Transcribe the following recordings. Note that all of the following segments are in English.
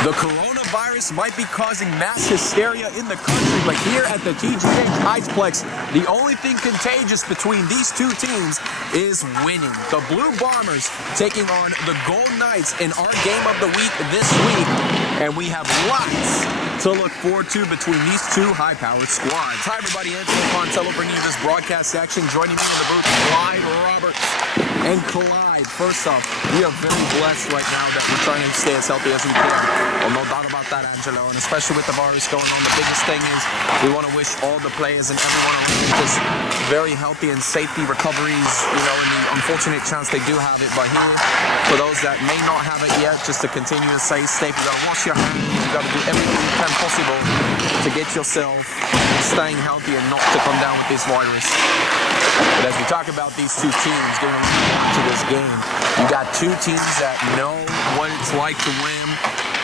The coronavirus might be causing mass hysteria in the country, but here at the TGH Iceplex, the only thing contagious between these two teams is winning. The Blue Bombers taking on the Gold Knights in our game of the week this week, and we have lots to look forward to between these two high-powered squads. Hi everybody, Anthony Pontello bringing you this broadcast section. Joining me in the booth, Clyde Roberts and Clyde. First off, we are very blessed right now that we're trying to stay as healthy as we can. Well, no doubt about that, Angelo, and especially with the virus going on, the biggest thing is we want to wish all the players and everyone around just very healthy and safety recoveries, you know, in the unfortunate chance they do have it. But here, for those that may not have it yet, just to continue to stay safe, you got to wash your hands, you got to do everything you can possible to get yourself staying healthy and not to come down with this virus. But as we talk about these two teams getting into this game, you got two teams that know what it's like to win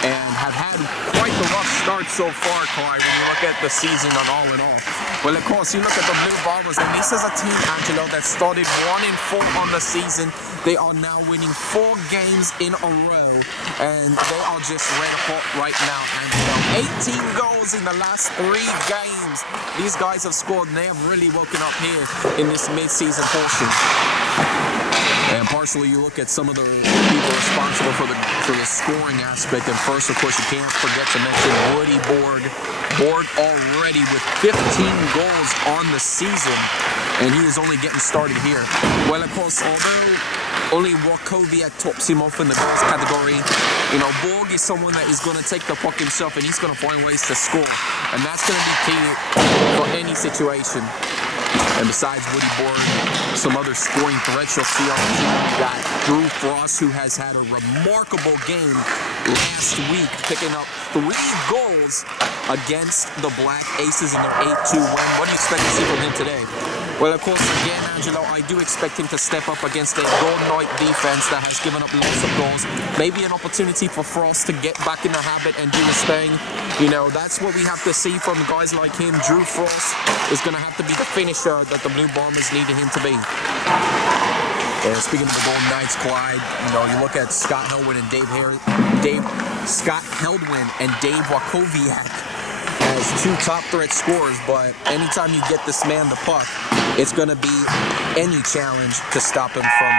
and have had quite the rough start so far, Clyde, when you look at the season on all in all. Well, of course, you look at the Blue Bombers, and this is a team, Angelo, that started 1-4 on the season. They are now winning 4 games in a row, and they are just red hot right now, Angelo. 18 goals in the last 3 games. These guys have scored, and they have really woken up here in this mid-season portion. And partially, you look at some of the people responsible for the scoring aspect. And first, of course, you can't forget to mention Woody Borg. Borg already with 15 goals on the season, and he is only getting started here. Well, of course, although only Wackowiak tops him off in the goals category, you know, Borg is someone that is going to take the puck himself, and he's going to find ways to score. And that's going to be key for any situation. And besides Woody Borg, some other scoring threats you'll see on the team. You got Drew Frost, who has had a remarkable game last week, picking up 3 goals against the Black Aces in their 8-2 win. What do you expect to see from him today? Well, of course, again, Angelo, I do expect him to step up against a Gold Knight defense that has given up lots of goals. Maybe an opportunity for Frost to get back in the habit and do his thing. You know, that's what we have to see from guys like him. Drew Frost is going to have to be the finisher that the Blue Bombers needed him to be. And speaking of the Golden Knights, Clyde, you know, you look at Scott Heldwin and Dave Wackowiak as 2 top threat scorers, but anytime you get this man the puck, it's going to be any challenge to stop him from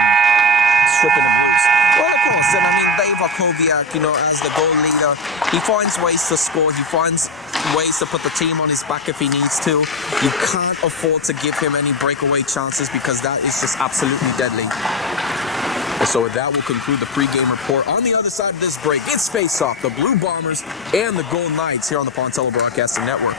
stripping him loose. Well, of course, and I mean, Dave Wackowiak, you know, as the goal leader, he finds ways to score. He finds ways to put the team on his back if he needs to. You can't afford to give him any breakaway chances because that is just absolutely deadly. And so with that, we'll conclude the pregame report. On the other side of this break, it's face-off, the Blue Bombers and the Gold Knights here on the Pontello Broadcasting Network.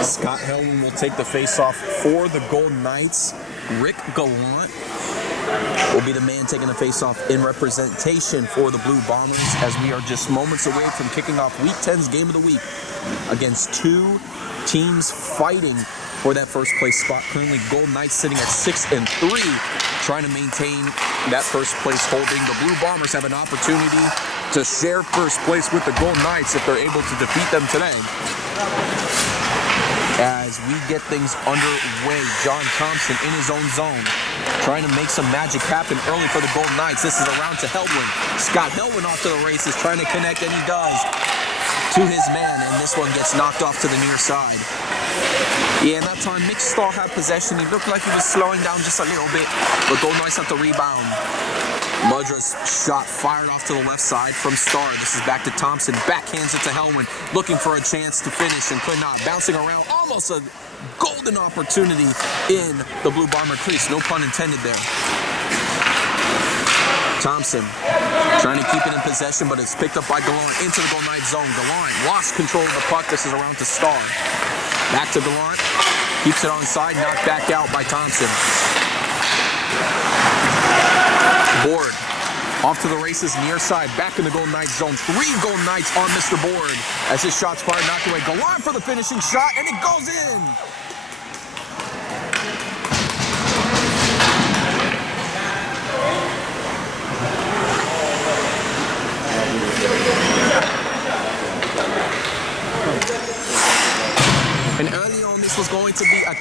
Scott Heldwin will take the face-off for the Golden Knights. Rick Gallant will be the man taking the face-off in representation for the Blue Bombers, as we are just moments away from kicking off Week 10's Game of the Week against 2 teams fighting for that first place spot. Currently, Golden Knights sitting at 6-3, trying to maintain that first place holding. The Blue Bombers have an opportunity to share first place with the Golden Knights if they're able to defeat them today. As we get things underway, John Thompson in his own zone, trying to make some magic happen early for the Golden Knights. This is around to Heldwin. Scott Heldwin off to the races, trying to connect, and he does to his man, and this one gets knocked off to the near side. Yeah, in that time, Mick Starr had possession. He looked like he was slowing down just a little bit, but Golden Knights have to rebound. Mudra's shot fired off to the left side from Starr. This is back to Thompson. Backhands it to Heldwin, looking for a chance to finish and could not. Bouncing around, almost a golden opportunity in the Blue Bomber crease. No pun intended there. Thompson trying to keep it in possession, but it's picked up by Gallant into the Golden Knights zone. Gallant lost control of the puck. This is around to Starr. Back to Gallant. Keeps it on side, knocked back out by Thompson. Borg off to the races, near side, back in the Golden Knights zone. 3 Golden Knights on Mr. Borg as his shot's fired, knocked away. Gallant for the finishing shot, and it goes in.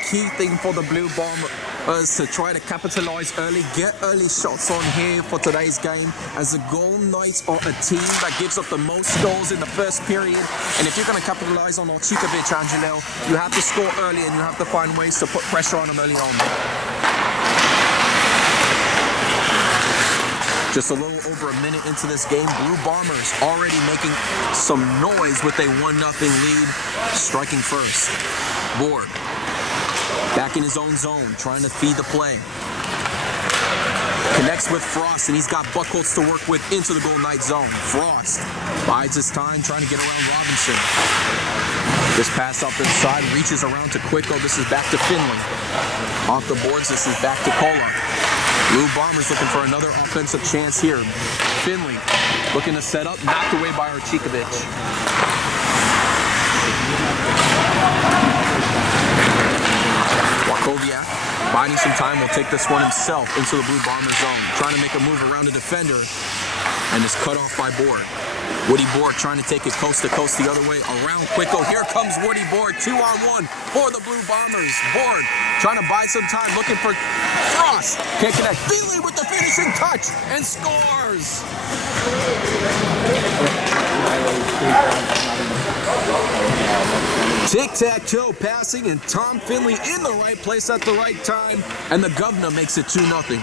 key thing for the Blue Bombers to try to capitalize early, get early shots on here for today's game, as the Golden Knights are a team that gives up the most goals in the first period. And if you're going to capitalize on Iceplex, Angelo, you have to score early and you have to find ways to put pressure on them early on. Just a little over a minute into this game, Blue Bombers already making some noise with a 1-0 lead, striking first. Borg, back in his own zone, trying to feed the play. Connects with Frost, and he's got Buckholz to work with into the Golden Knight zone. Frost bides his time, trying to get around Robinson. This pass up inside, reaches around to Quicko. This is back to Finley. Off the boards, this is back to Kola. Blue Bombers looking for another offensive chance here. Finley looking to set up, knocked away by Iceplex. Wakowiak, biding some time, will take this one himself into the Blue Bomber zone. Trying to make a move around the defender, and is cut off by Borg. Woody Borg trying to take it coast to coast the other way around Quicko. Here comes Woody Borg, 2-on-1 for the Blue Bombers. Borg trying to buy some time, looking for Frost. Can't connect. Finley with the finishing touch and scores. Tic-tac-toe passing, and Tom Finley in the right place at the right time, and the governor makes it 2-0.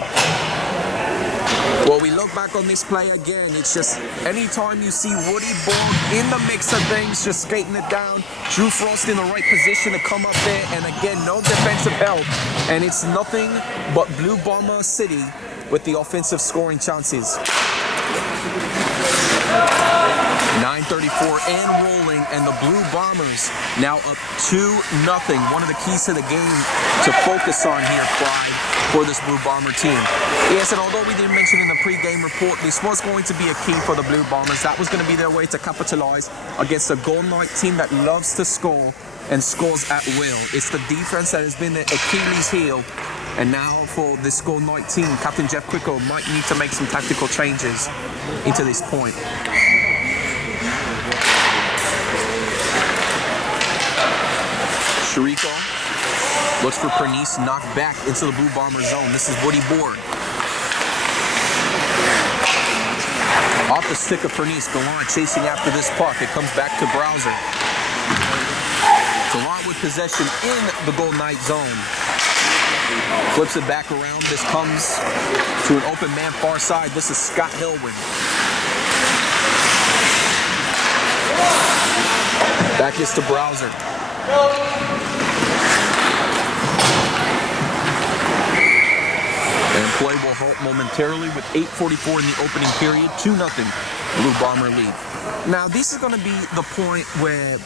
Well, we look back on this play again. It's just anytime you see Woody Borg in the mix of things, just skating it down, Drew Frost in the right position to come up there, and again, no defensive help. And it's nothing but Blue Bomber City with the offensive scoring chances. 9:34 and rolling, and the Blue Bombers now up 2-0. One of the keys to the game to focus on here, Clyde, for this Blue Bomber team. Yes, and although we didn't mention in the pre-game report, this was going to be a key for the Blue Bombers. That was going to be their way to capitalize against a Golden Knight team that loves to score and scores at will. It's the defense that has been the Achilles heel. And now for this Golden Knight team, Captain Jeff Quicko might need to make some tactical changes into this point. Shariko looks for Pernice, knocked back into the Blue Bomber zone. This is Woody Borg. Off the stick of Pernice, Gallant chasing after this puck. It comes back to Browser. Gallant with possession in the Golden Knight zone. Flips it back around. This comes to an open man far side. This is Scott Hilwin. Back is to Browser. And play will halt momentarily with 8:44 in the opening period. 2-0 Blue Bomber lead. Now, this is going to be the point where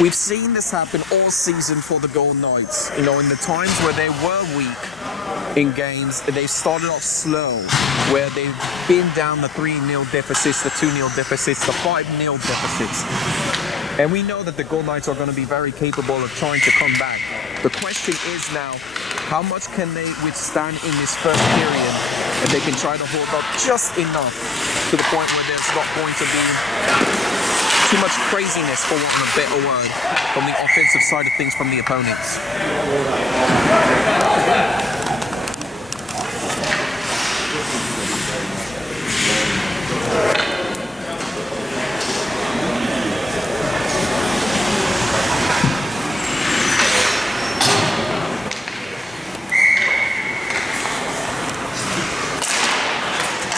we've seen this happen all season for the Golden Knights. You know, in the times where they were weak in games, they started off slow, where they've been down the 3-0 deficits, the 2-0 deficits, the 5-0 deficits. And we know that the Golden Knights are going to be very capable of trying to come back. The question is now, how much can they withstand in this first period? And they can try to hold up just enough to the point where there's not going to be too much craziness, for want of a better word, from the offensive side of things from the opponents.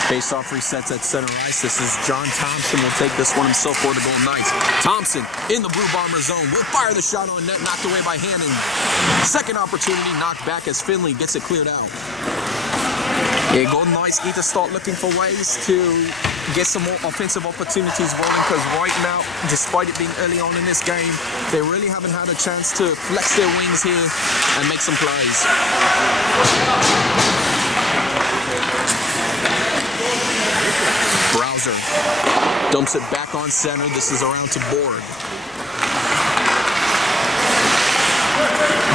Face-off resets at center ice. This is John Thompson will take this one himself for the Golden Knights. Thompson in the Blue Bomber zone will fire the shot on net, knocked away by Hannon. Second opportunity, knocked back as Finley gets it cleared out. Yeah, Golden Knights need to start looking for ways to get some more offensive opportunities rolling, because right now, despite it being early on in this game, they really haven't had a chance to flex their wings here and make some plays. Browser dumps it back on center. This is around to Borg.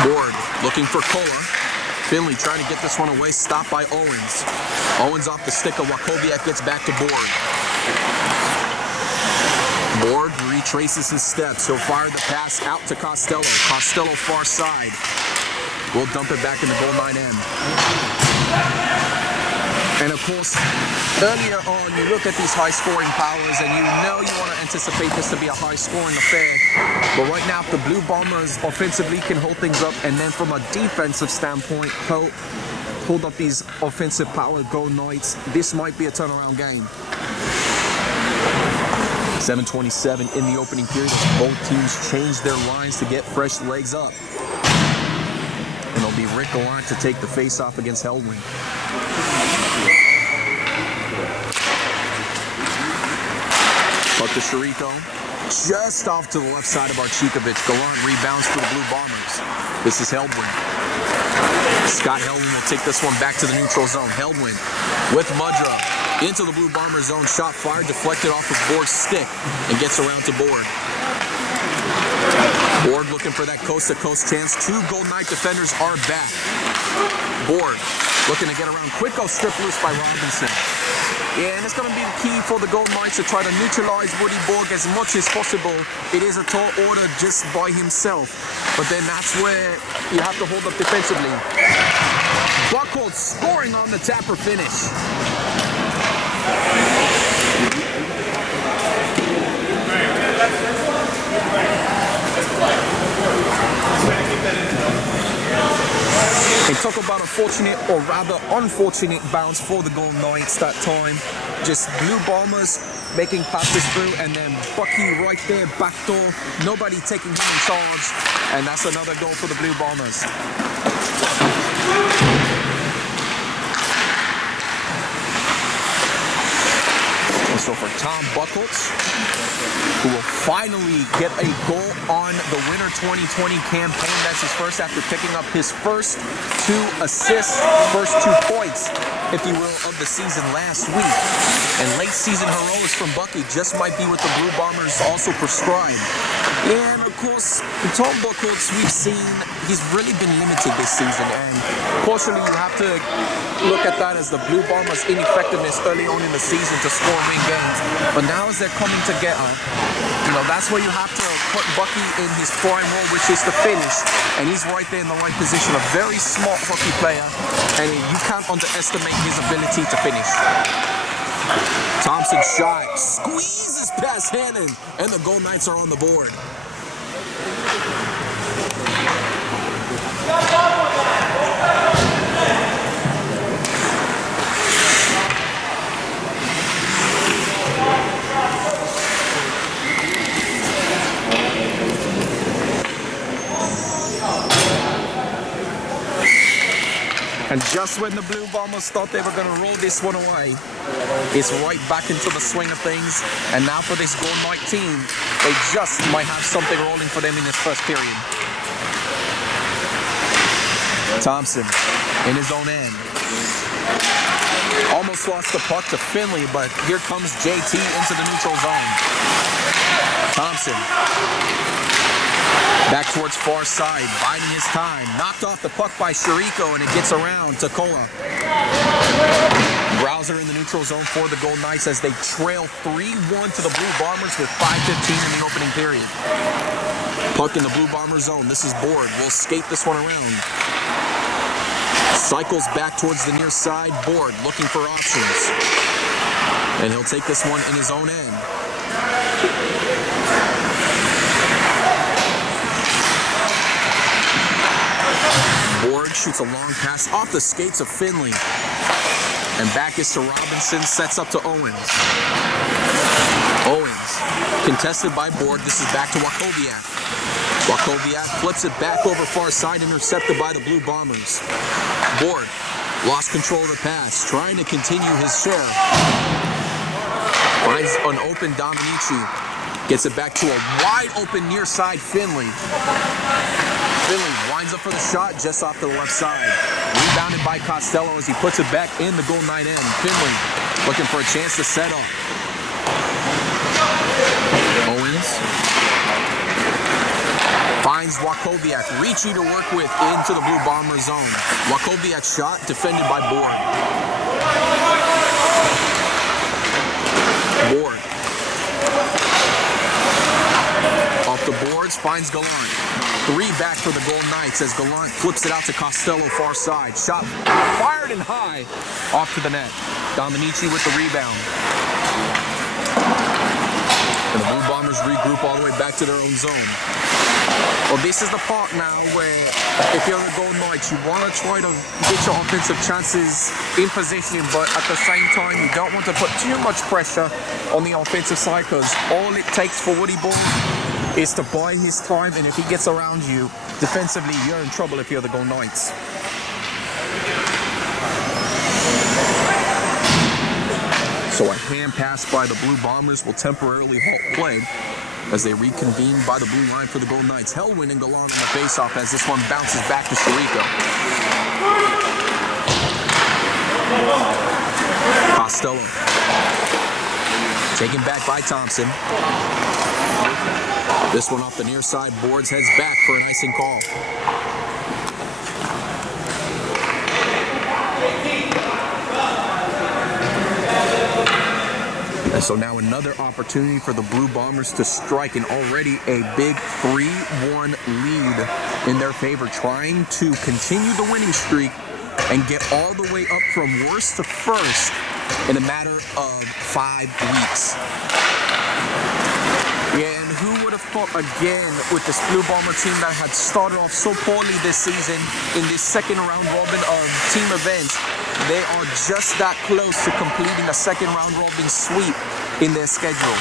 Borg looking for Kola. Finley trying to get this one away. Stopped by Owens. Owens off the stick of Wakowiak, gets back to Borg. Borg retraces his steps. He'll fire the pass out to Costello. Costello far side. will dump it back in the goal 9M. And of course, earlier on, you look at these high-scoring powers, and you know you want to anticipate this to be a high-scoring affair. But right now, if the Blue Bombers offensively can hold things up, and then from a defensive standpoint, hold up these offensive power Golden Knights, this might be a turnaround game. 7:27 in the opening period as both teams change their lines to get fresh legs up. And it'll be Rick Gallant to take the face-off against Heldwin. Puck to Chirico. Just off to the left side of Archikovic. Gallant rebounds for the Blue Bombers. This is Heldwin. Scott Heldwin will take this one back to the neutral zone. Heldwin with Mudra into the Blue Bomber zone. Shot fired, deflected off of Borg's stick and gets around to Borg. Borg looking for that coast-to-coast chance. Two Golden Knight defenders are back. Borg looking to get around. Quick go strip loose by Robinson. Yeah, and it's going to be the key for the Golden Knights to try to neutralize Woody Borg as much as possible. It is a tall order just by himself. But then that's where you have to hold up defensively. Buckhold scoring on the tapper finish. It took about a fortunate, or rather unfortunate, bounce for the Golden Knights that time. Just Blue Bombers making passes through, and then Bucky right there, backdoor. Nobody taking him in charge, and that's another goal for the Blue Bombers. So for Tom Buckholz, who will finally get a goal on the Winter 2020 campaign. That's his first after picking up his first 2 assists, first 2 points, if you will, of the season last week. And late season heroics from Bucky just might be what the Blue Bombers also prescribe. And of course, Tom Buckholz, we've seen he's really been limited this season, and fortunately you have to look at that as the Blue Bombers' ineffectiveness early on in the season to score and win games. But now as they're coming together, that's where you have to put Bucky in his prime role, which is to finish. And he's right there in the right position, a very smart hockey player, and you can't underestimate his ability to finish. Thompson shot, squeezes past Hannon, and the Golden Knights are on the board. And just when the Blue Bombers thought they were going to roll this one away, it's right back into the swing of things. And now for this Golden Knight team, they just might have something rolling for them in this first period. Thompson in his own end. Almost lost the puck to Finley, but here comes JT into the neutral zone. Thompson. Back towards far side, biding his time. Knocked off the puck by Chirico, and it gets around to Kola. Browser in the neutral zone for the Golden Knights as they trail 3-1 to the Blue Bombers with 5:15 in the opening period. Puck in the Blue Bomber zone. This is Borg. We'll skate this one around. Cycles back towards the near side. Borg looking for options. And he'll take this one in his own end. Borg shoots a long pass off the skates of Finley. And back is to Robinson, sets up to Owens. Owens, contested by Borg. This is back to Wachowiak. Wachowiak flips it back over far side, intercepted by the Blue Bombers. Borg lost control of the pass, trying to continue his share. Finds an open Dominici. Gets it back to a wide open near side Finley. Finley winds up for the shot just off to the left side. Rebounded by Costello as he puts it back in the Golden Knight end. Finley looking for a chance to set up. Owens finds Wachowiak, Ricci to work with into the Blue Bomber zone. Wachowiak shot defended by Borg. Borg. Off the boards, finds Gallant. 3 back for the Golden Knights as Gallant flips it out to Costello, far side. Shot fired and high off to the net. Dominici with the rebound. And the Blue Bombers regroup all the way back to their own zone. Well, this is the part now where if you're the Golden Knights, you want to try to get your offensive chances in position, but at the same time, you don't want to put too much pressure on the offensive side, because all it takes for Woody Ball is to buy his time, and if he gets around you defensively, you're in trouble if you're the Golden Knights. So a hand pass by the Blue Bombers will temporarily halt play as they reconvene by the blue line for the Golden Knights. Hellwin and Gallant on the faceoff as this one bounces back to Chirico. Costello. Taken back by Thompson. This one off the near side boards, heads back for an icing call. And so now another opportunity for the Blue Bombers to strike an already a big 3-1 lead in their favor, trying to continue the winning streak and get all the way up from worst to first in a matter of 5 weeks. Yeah, and who would have thought again with this Blue Bomber team that had started off so poorly this season in this second round robin of team events, they are just that close to completing a second round robin sweep in their schedule.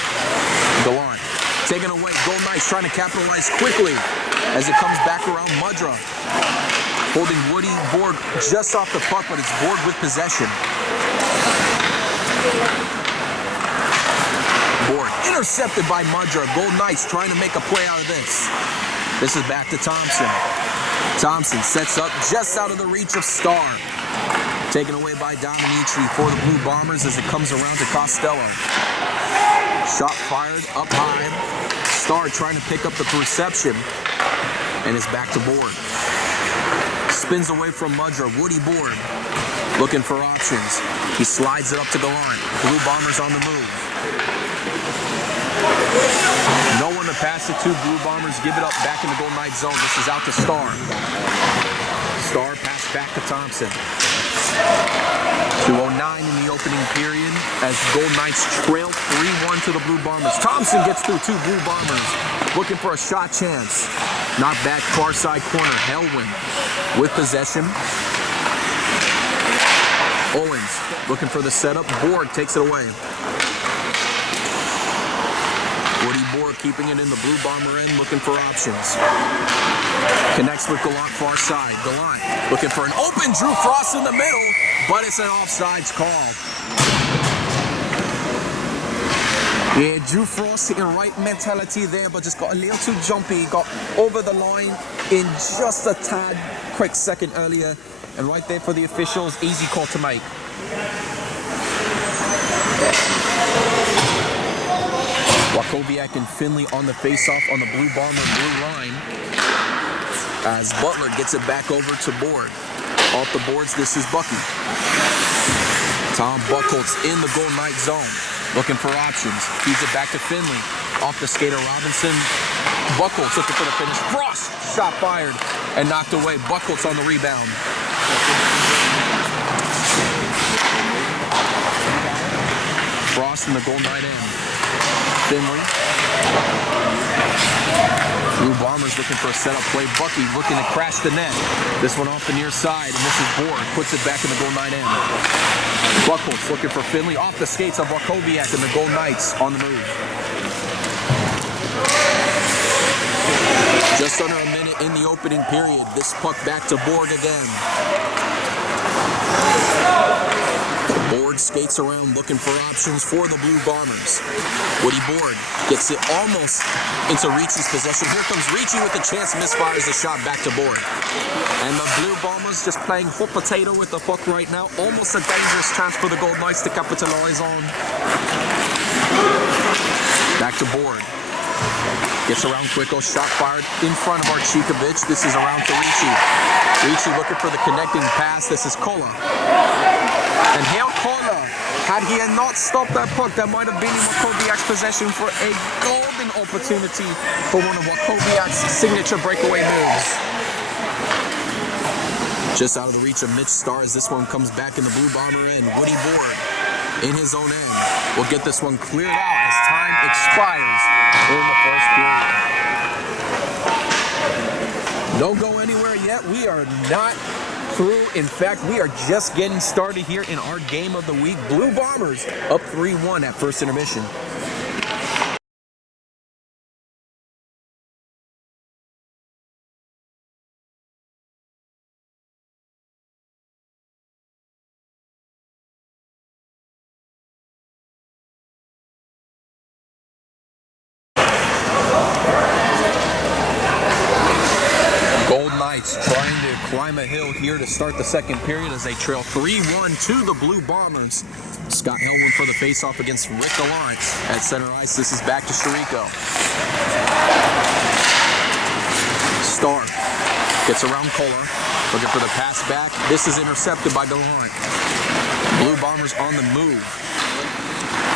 Gallant taken away. Golden Knights trying to capitalize quickly as it comes back around. Mudra holding Woody Borg just off the puck, but it's Borg with possession. Borg intercepted by Mudra. Golden Knights trying to make a play out of this. This is back to Thompson. Thompson sets up just out of the reach of Starr. Taken away by Dominici for the Blue Bombers as it comes around to Costello. Shot fired up high. Starr trying to pick up the reception and is back to Borg. Spins away from Mudra. Woody Borg looking for options. He slides it up to Gallant. Blue Bombers on the move. No one to pass it to. Blue Bombers give it up back in the Golden Knight zone. This is out to Starr. Starr pass back to Thompson. 2:09 in the opening period as Golden Knights trail 3-1 to the Blue Bombers. Thompson gets through 2 Blue Bombers looking for a shot chance. Not back, far side corner. Hellwin with possession. Owens looking for the setup. Borg takes it away. Woody Borg keeping it in the Blue Bomber end, looking for options. Connects with Gallant far side. Gallant looking for an open Drew Frost in the middle, but it's an offsides call. Yeah, Drew Frost in right mentality there, but just got a little too jumpy. Got over the line in just a tad quick second earlier. And right there for the officials, easy call to make. Wachowiak and Finley on the face-off on the Blue Bomber blue line as Butler gets it back over to Borg. Off the boards, this is Bucky. Tom Buchholz in the Golden Knight zone, looking for options. Feeds it back to Finley. Off the skater Robinson. Buchholz looking for the finish. Frost, shot fired and knocked away. Buchholz on the rebound. Frost in the Golden Knight end. Finley. Blue Bombers looking for a setup play. Bucky looking to crash the net. This one off the near side, and this is Borg. Puts it back in the Golden Knight end. Buchholz looking for Finley. Off the skates of Wachowiak and the Golden Knights on the move. Just under a minute in the opening period. This puck back to Borg again. Borg skates around looking for options for the Blue Bombers. Woody Borg gets it almost into Ricci's possession. Here comes Ricci with the chance, misfires the shot back to Borg. And the Blue Bombers just playing hot potato with the puck right now. Almost a dangerous chance for the Golden Knights to capitalize on. Back to Borg. Gets around Quicko, shot fired in front of Archikovic. This is around to Ricci. Ricci looking for the connecting pass. This is Kola. And here Kola Had he not stopped that puck, that might have been in Wachowiak's possession for a golden opportunity for one of Wachowiak's signature breakaway moves. Just out of the reach of Mitch Starr as this one comes back in the Blue Bomber end. Woody Board in his own end will get this one cleared out as time expires in the first period. Don't go anywhere yet. We are not through. In fact, we are just getting started here in our game of the week. Blue Bombers up 3-1 at first intermission. Trying to climb a hill here to start the second period as they trail 3-1 to the Blue Bombers. Scott Helwin for the faceoff against Rick Gallant at center ice. This is back to Chirico. Starr gets around Kohler, looking for the pass back. This is intercepted by Gallant. Blue Bombers on the move.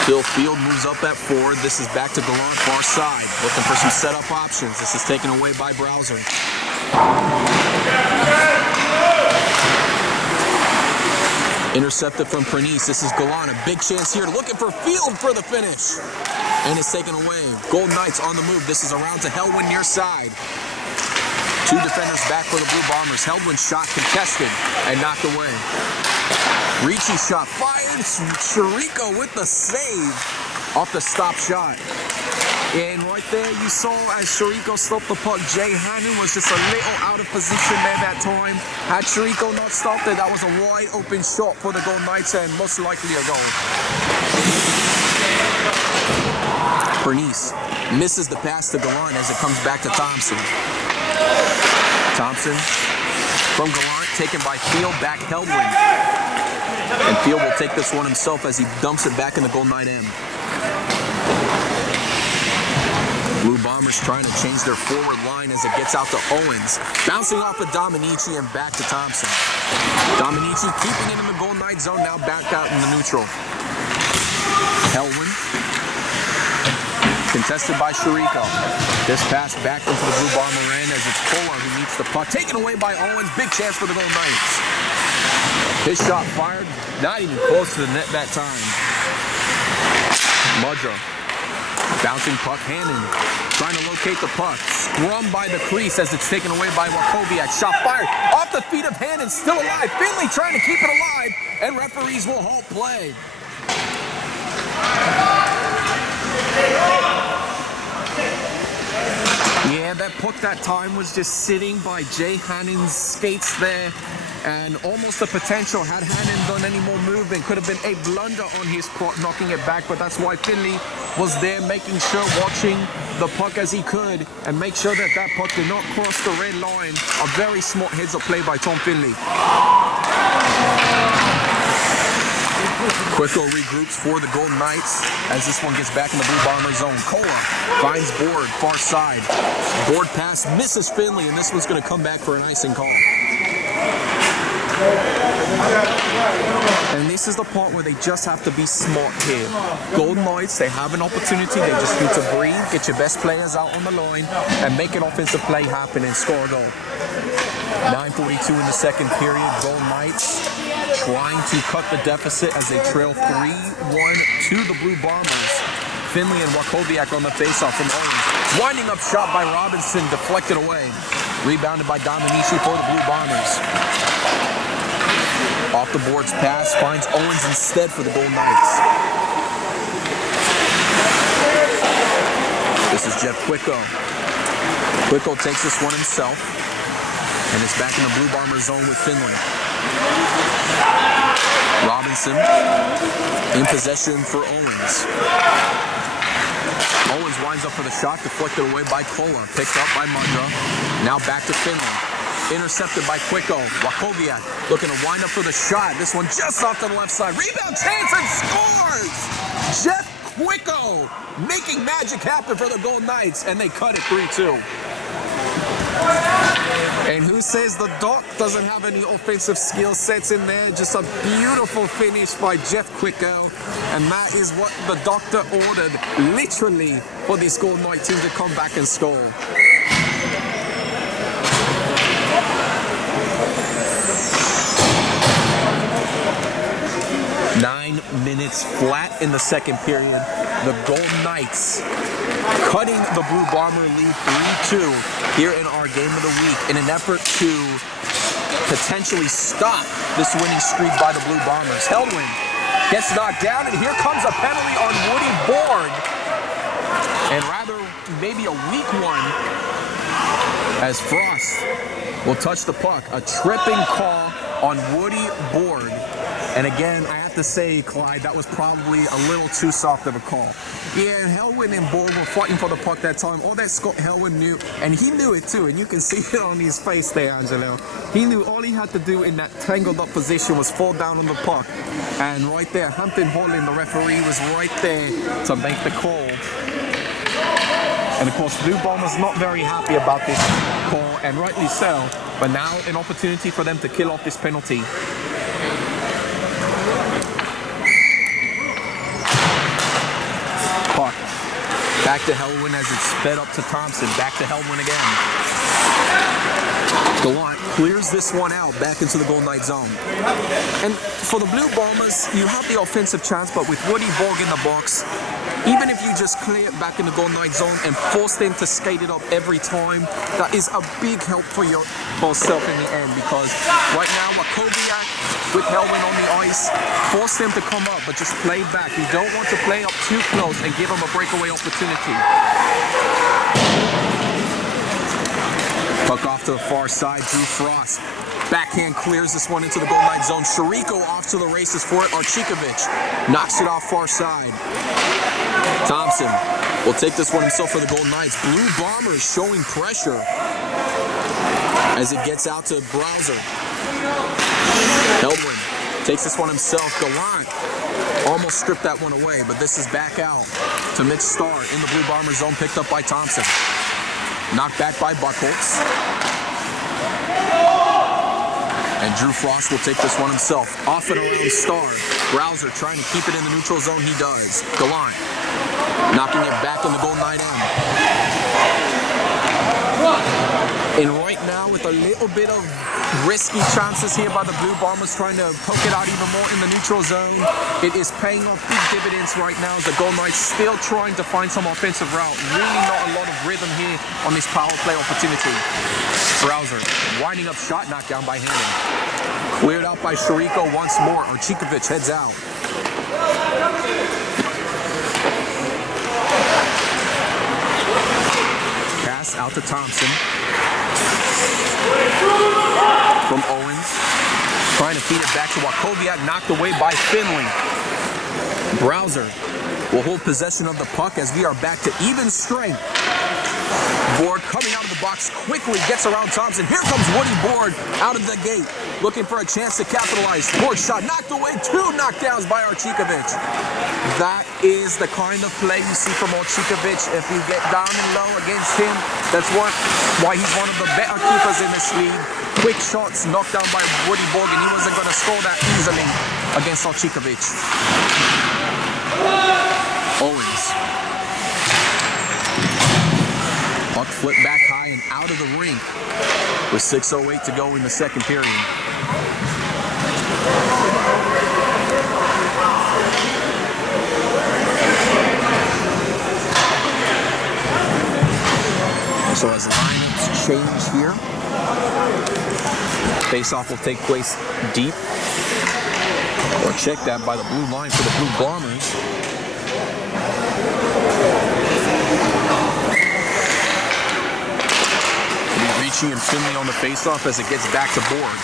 Phil Field moves up at forward. This is back to Gallant, far side, looking for some setup options. This is taken away by Browser. Intercepted from Pernice. This is Gallant. A big chance here. Looking for Field for the finish. And it's taken away. Golden Knights on the move. This is around to Helwin near side. Two defenders back for the Blue Bombers. Helwin's shot contested and knocked away. Ricci shot fired. Chirico with the save off the stop shot. And right there you saw as Chirico stopped the puck, Jay Hannon was just a little out of position there that time. Had Chirico not stopped it, that was a wide open shot for the Golden Knights and most likely a goal. Pernice misses the pass to Gallant as it comes back to Thompson. Thompson from Gallant, taken by Field, back Helwin. And Field will take this one himself as he dumps it back in the Golden Knight end. Blue Bombers trying to change their forward line as it gets out to Owens. Bouncing off of Dominici and back to Thompson. Dominici keeping it in the Golden Knight zone, now back out in the neutral. Helwin. Contested by Chirico. This pass back into the Blue Bomber end as it's Kohler who meets the puck. Taken away by Owens. Big chance for the Golden Knights. His shot fired. Not even close to the net that time. Mudra. Bouncing puck, Hannon trying to locate the puck. Scrum by the crease as it's taken away by Wachowiak. Shot fired off the feet of Hannon, still alive. Finley trying to keep it alive, and referees will halt play. Yeah, that puck that time was just sitting by Jay Hannon's skates there. And almost the potential, had Hannon done any more movement, could have been a blunder on his part, knocking it back. But that's why Finley was there, making sure, watching the puck as he could, and make sure that that puck did not cross the red line. A very smart heads-up play by Tom Finley. Quicko regroups for the Golden Knights as this one gets back in the Blue Bomber zone. Kohler finds Board, far side. Board pass misses Finley, and this one's going to come back for an icing call. And this is the part where they just have to be smart here. Golden Knights, they have an opportunity. They just need to breathe, get your best players out on the line, and make an offensive play happen and score a goal. 9:42 in the second period. Golden Knights trying to cut the deficit as they trail 3-1 to the Blue Bombers. Finley and Wachowiak on the faceoff from Owens. Winding up shot by Robinson, deflected away. Rebounded by Dominici for the Blue Bombers. Off the boards pass, finds Owens instead for the Golden Knights. This is Jeff Quicko. Quicko takes this one himself and is back in the Blue Bomber zone with Finley. Robinson in possession for Owens. Owens winds up for the shot, deflected away by Kohler. Picked up by Mudra. Now back to Finley. Intercepted by Quicko. Wachowiak looking to wind up for the shot. This one just off to the left side. Rebound chance and scores! Jeff Quicko making magic happen for the Golden Knights, and they cut it 3-2. And who says the Doc doesn't have any offensive skill sets in there? Just a beautiful finish by Jeff Quicko. And that is what the Doctor ordered, literally, for this Golden Knight team to come back and score. Nine minutes flat in the second period. The Golden Knights cutting the Blue Bomber lead 3-2 here in our game of the week in an effort to potentially stop this winning streak by the Blue Bombers. Hellwin gets knocked down, and here comes a penalty on Woody Board. And rather, maybe a weak one, as Frost will touch the puck. A tripping call on Woody Board. And again, I have to say, Clyde, that was probably a little too soft of a call. Yeah, Hellwin and Board were fighting for the puck that time. All that Scott Hellwin knew, and he knew it too, and you can see it on his face there, Angelo. He knew all he had to do in that tangled up position was fall down on the puck. And right there, Hampton Holland, the referee, was right there to make the call. And of course, Blue Bombers not very happy about this call, and rightly so. But now an opportunity for them to kill off this penalty. Puck. Back to Hellwin as it's sped up to Thompson. Back to Hellwin again. Gallant clears this one out back into the Golden Knight zone. And for the Blue Bombers, you have the offensive chance, but with Woody Borg in the box, even if you just clear it back in the Golden Knight zone and force them to skate it up every time, that is a big help for yourself in the end, because right now, Wakowiak with Hellwin on the ice, force them to come up, but just play back. You don't want to play up too close and give them a breakaway opportunity. Puck off to the far side, Drew Frost. Backhand clears this one into the Golden Knight zone. Shariko off to the races for it. Archikovic knocks it off far side. Thompson will take this one himself for the Golden Knights. Blue Bombers showing pressure as it gets out to Browser. Hellwin takes this one himself. Gallant almost stripped that one away, but this is back out to Mitch Starr in the Blue Bomber zone, picked up by Thompson. Knocked back by Buchholz. And Drew Frost will take this one himself. Off and around Starr. Browser trying to keep it in the neutral zone. He does. Gallant knocking it back in the Golden Knight end. And right now, with a little bit of risky chances here by the Blue Bombers trying to poke it out even more in the neutral zone, it is paying off big dividends right now as the Golden Knights still trying to find some offensive route. Really not a lot of rhythm here on this power play opportunity. Browser winding up shot, knocked down by Hannon. Cleared out by Shariko once more. Archikovic heads out. Pass out to Thompson. From Owens. Trying to feed it back to Wakowiak, knocked away by Finley. Browser will hold possession of the puck as we are back to even strength. Board coming out of the box quickly, gets around Thompson. Here comes Woody Board out of the gate, looking for a chance to capitalize. Board shot knocked away, 2 knockdowns by Archikovic. That is the kind of play you see from Archikovic. If you get down and low against him, that's why he's one of the better keepers in this league. Quick shots knocked down by Woody Board, and he wasn't going to score that easily against Archikovic. Owens. Puck flipped back high and out of the rink with 6:08 to go in the second period. So as lineups change here, face-off will take place deep. Or check that by the blue line for the Blue Bombers. Ricci and Finley on the face-off as it gets back to Board.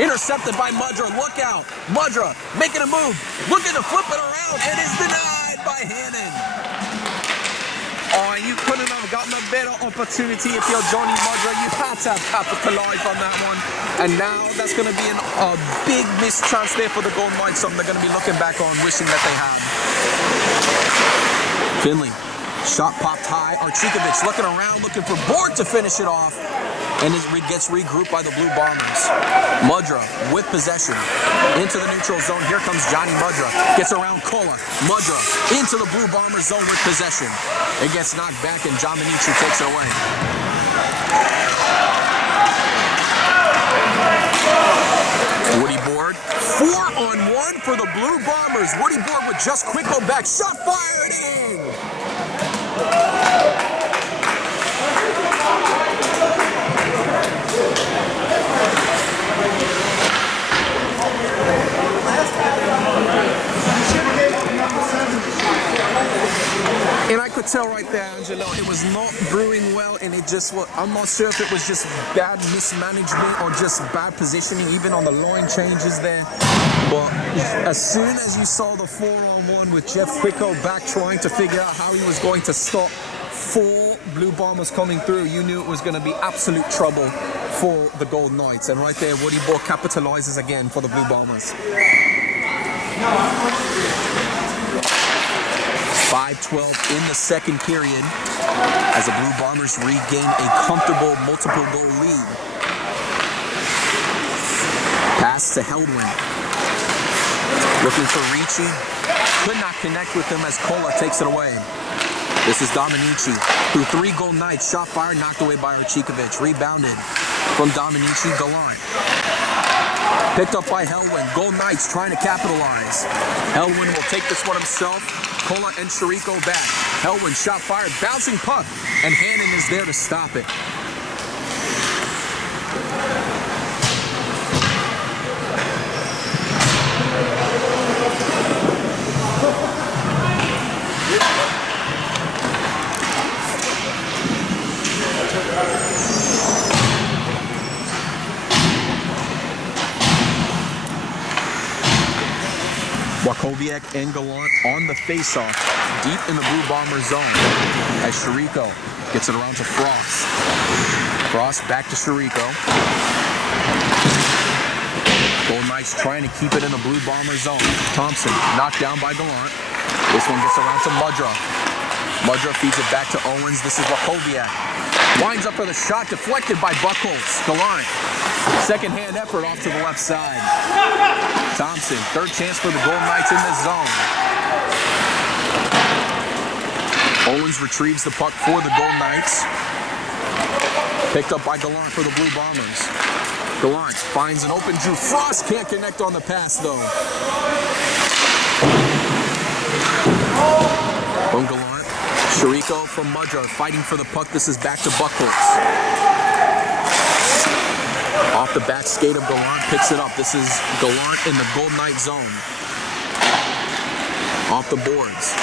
Intercepted by Mudra. Look out. Mudra making a move. Looking to flip it around. It is denied by Hannon. Oh, you couldn't have gotten a better opportunity if you're Johnny Mudra. You had to have capitalized on that one. And now that's going to be a big missed chance there for the Golden Knights. Something they're going to be looking back on, wishing that they had. Finley. Shot popped high. Archikovic looking around, looking for Board to finish it off. and it gets regrouped by the Blue Bombers. Mudra with possession into the neutral zone. Here comes Johnny Mudra. Gets around Kola. Mudra into the Blue Bombers zone with possession. It gets knocked back and Dominici takes it away. Woody Board, 4-on-1 for the Blue Bombers. Woody Board with just quick go back. Shot fired in! And I could tell right there, Angelo, it was not brewing well, and it just was, I'm not sure if it was just bad mismanagement or just bad positioning, even on the line changes there. But as soon as you saw the 4-on-1 with Jeff Quicko back trying to figure out how he was going to stop 4 Blue Bombers coming through, you knew it was going to be absolute trouble for the Golden Knights. And right there, Woody Board capitalizes again for the Blue Bombers. 5-12 in the second period as the Blue Bombers regain a comfortable multiple goal lead. Pass to Heldwin. Looking for Ricci. Could not connect with him as Kola takes it away. This is Dominici, who 3 Golden Knights. Shot fired, knocked away by Archikovic. Rebounded from Dominici. Gallant. Picked up by Heldwin. Golden Knights trying to capitalize. Heldwin will take this one himself. Kola and Chirico back. Heldwin shot fired, bouncing puck, and Hannon is there to stop it. Wachowiak and Gallant on the face-off, deep in the Blue Bomber zone, as Chirico gets it around to Frost. Frost back to Chirico. Golden Knights trying to keep it in the Blue Bomber zone. Thompson knocked down by Gallant. This one gets around to Mudra. Mudra feeds it back to Owens. This is Wachowiak. Winds up for the shot, deflected by Buchholz. Gallant. Second-hand effort off to the left side. Thompson, third chance for the Golden Knights in this zone. Owens retrieves the puck for the Golden Knights. Picked up by Gallant for the Blue Bombers. Gallant finds an open Drew. Frost can't connect on the pass, though. From Gallant. Chirico from Mudra fighting for the puck. This is back to Buchholz. Off the back skate of Gallant, picks it up. This is Gallant in the Golden Knight zone. Off the boards.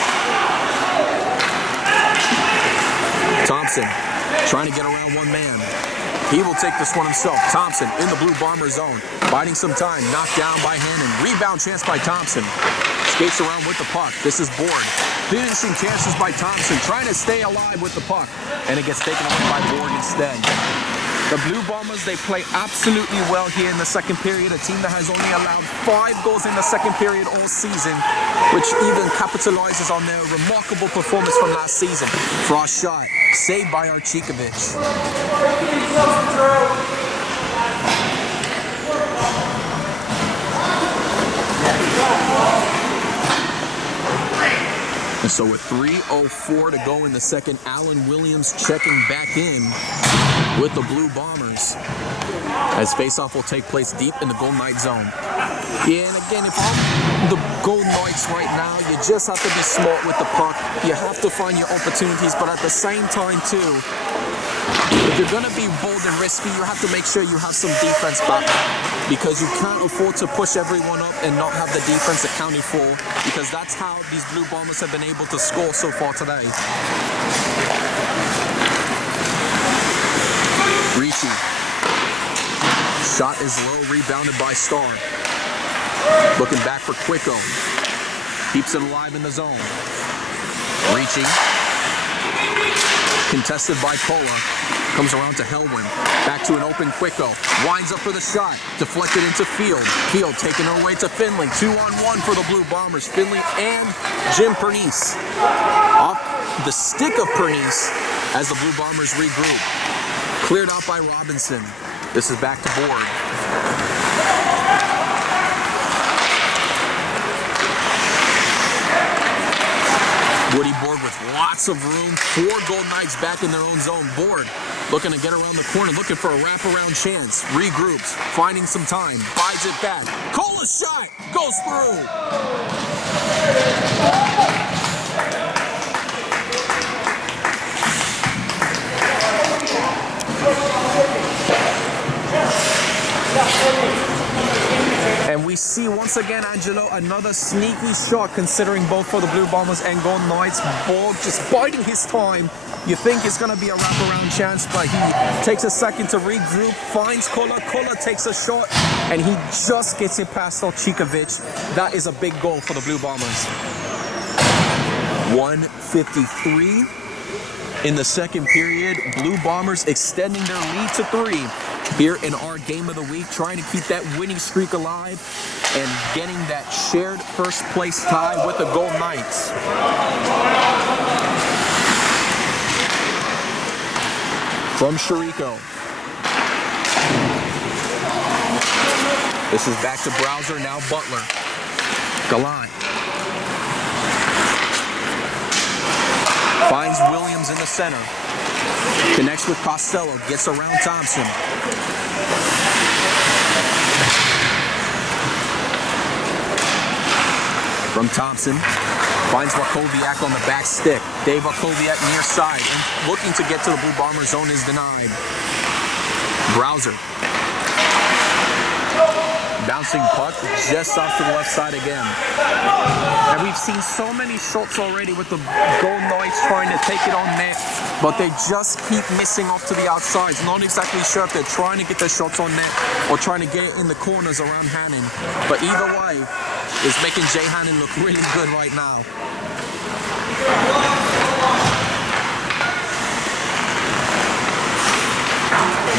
Thompson trying to get around one man. He will take this one himself. Thompson in the Blue Bomber zone. Biding some time. Knocked down by Hannon. Rebound chance by Thompson. Skates around with the puck. This is Board. Finishing chances by Thompson. Trying to stay alive with the puck. And it gets taken away by Board instead. The Blue Bombers, they play absolutely well here in the second period. A team that has only allowed 5 goals in the second period all season, which even capitalizes on their remarkable performance from last season. Frost shot, saved by Archikovic. And so with 3:04 to go in the second, Alan Williams checking back in with the Blue Bombers as faceoff will take place deep in the Golden Knight zone. Yeah, and again, if I'm the Golden Knights right now, you just have to be smart with the puck. You have to find your opportunities, but at the same time too, if you're going to be bold and risky, you have to make sure you have some defense back, because you can't afford to push everyone up and not have the defense accounted for, because that's how these Blue Bombers have been able to score so far today. Ricci. Shot is low, rebounded by Starr. Looking back for Quicko. Keeps it alive in the zone. Ricci. Contested by Kola. Comes around to Heldwin. Back to an open Quicko. Winds up for the shot. Deflected into Field. Field taking it away to Finley. 2-on-1 for the Blue Bombers. Finley and Jim Pernice. Off the stick of Pernice as the Blue Bombers regroup. Cleared out by Robinson. This is back to Board. Woody Board with lots of room. 4 Golden Knights back in their own zone. Board looking to get around the corner, looking for a wraparound chance. Regroups, finding some time, buys it back. Cola's shot goes through. And we see once again, Angelo, another sneaky shot considering both for the Blue Bombers and Golden Knights. Borg just biding his time. You think it's going to be a wraparound chance, but he takes a second to regroup, finds Kola. Kola takes a shot, and he just gets it past Ochikovic. That is a big goal for the Blue Bombers. 1:53 in the second period. Blue Bombers extending their lead to 3. Here in our game of the week, trying to keep that winning streak alive and getting that shared first place tie with the Golden Knights. From Chirico. This is back to Browser, now Butler. Gallant. Finds Williams in the center. Connects with Costello, gets around Thompson. From Thompson, finds Wachowiak on the back stick. Dave Wachowiak near side, and looking to get to the Blue Bomber zone is denied. Browser. Bouncing puck just off to the left side again. And we've seen so many shots already with the Golden Knights trying to take it on net, but they just keep missing off to the outsides. Not exactly sure if they're trying to get their shots on net or trying to get it in the corners around Hannon. But either way, it's making Jay Hannon look really good right now.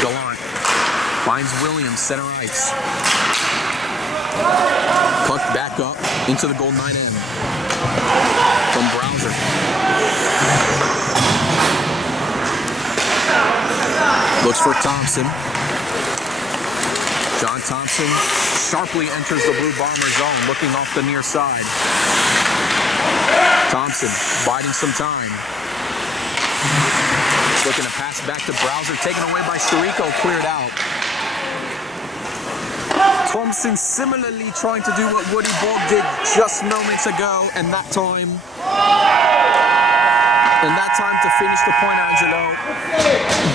Gallant finds Williams, center ice. Puck back up into the Golden Knight end. From Browser. Looks for Thompson. John Thompson sharply enters the Blue Bomber zone, looking off the near side. Thompson biding some time. Looking to pass back to Browser, taken away by Chirico, cleared out. Thompson similarly trying to do what Woody Borg did just moments ago, and that time to finish the point, Angelo.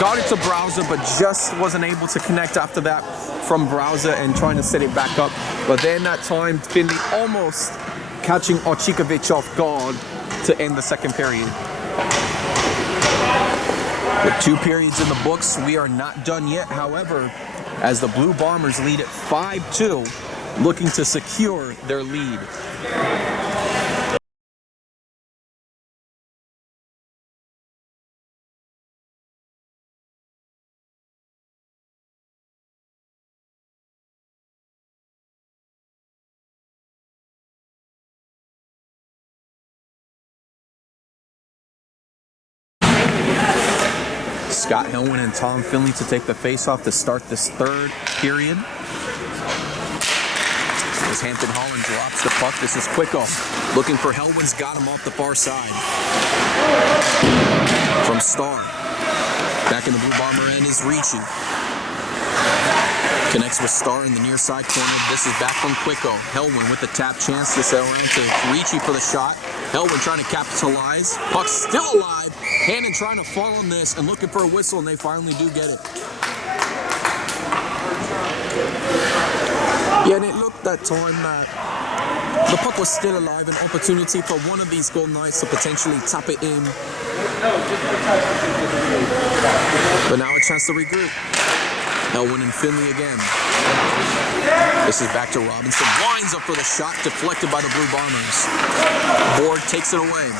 Got it to Browser, but just wasn't able to connect after that from Browser and trying to set it back up. But then that time, Finley almost catching Ochikovic off guard to end the second period. With 2 periods in the books, we are not done yet. However, as the Blue Bombers lead at 5-2, looking to secure their lead. Scott Helwin and Tom Finley to take the face-off to start this third period. As Hampton Holland drops the puck, this is Quicko. Looking for Helwin's, got him off the far side. From Starr. Back in the Blue Bomber end is Ricci. Connects with Starr in the near side corner. This is back from Quicko. Helwin with the tap chance to set around to Ricci for the shot. Helwin trying to capitalize. Puck still alive. Hannon trying to fall on this and looking for a whistle, and they finally do get it. Yeah, and it looked that time that the puck was still alive, an opportunity for one of these Golden Knights to potentially tap it in. But now a chance to regroup. Helwin and Finley again. This is back to Robinson. Winds up for the shot, deflected by the Blue Bombers. Borg takes it away.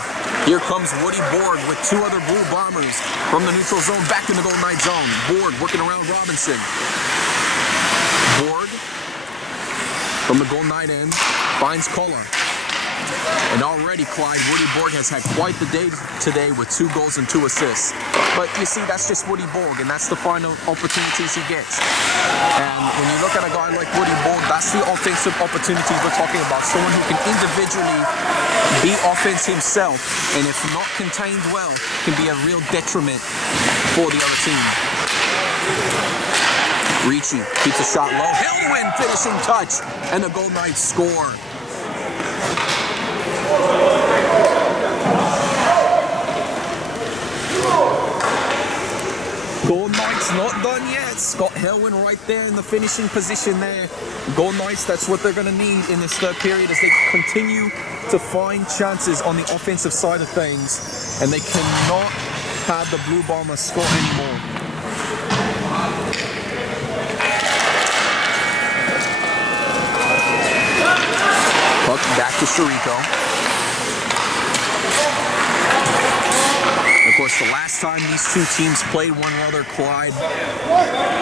Here comes Woody Borg with 2 other Blue Bombers from the neutral zone back in the Golden Knight zone. Borg working around Robinson. Borg from the Golden Knight end finds Kola. And already Clyde, Woody Borg has had quite the day today with 2 goals and 2 assists. But you see, that's just Woody Borg, and that's the final opportunities he gets. And when you look at a guy like Woody Borg, that's the offensive opportunities we're talking about. Someone who can individually be offense himself, and if not contained well, can be a real detriment for the other team. Ricci keeps a shot low. Hellwin finishing touch, and the Golden Knights score. Golden Knights not done yet. Scott Hellwin right there in the finishing position there. Golden Knights, that's what they're going to need in this third period as they continue to find chances on the offensive side of things. And they cannot have the Blue Bombers score anymore. Puck back to Chirico. Of course, the last time these two teams played one another, Clyde,